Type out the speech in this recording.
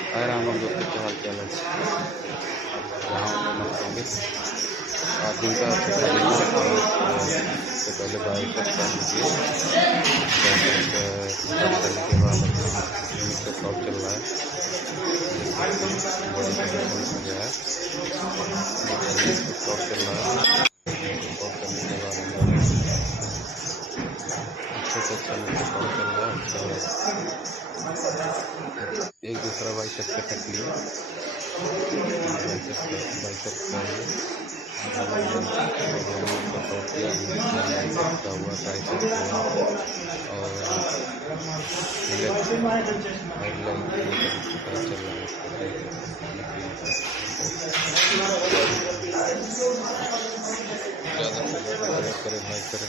राम राम दोस्तों, क्या हाल चाल है। यहाँ मत होंगे आज दिन का अच्छा दिन है। उससे पहले बाइक कर लीजिए। बाइक करने के बाद नीचे शॉप चल रहा है। बड़ी हो गया है, शॉप चल रहा है। शॉप करने के बाद अच्छे से चल रहा है। एक दूसरा बाइसेप का तक लिया, बाइसेप का हुआ ट्राइसेप हुआ और हेडलाइन पता चल रहा है। ज़्यादा करें बाइक करें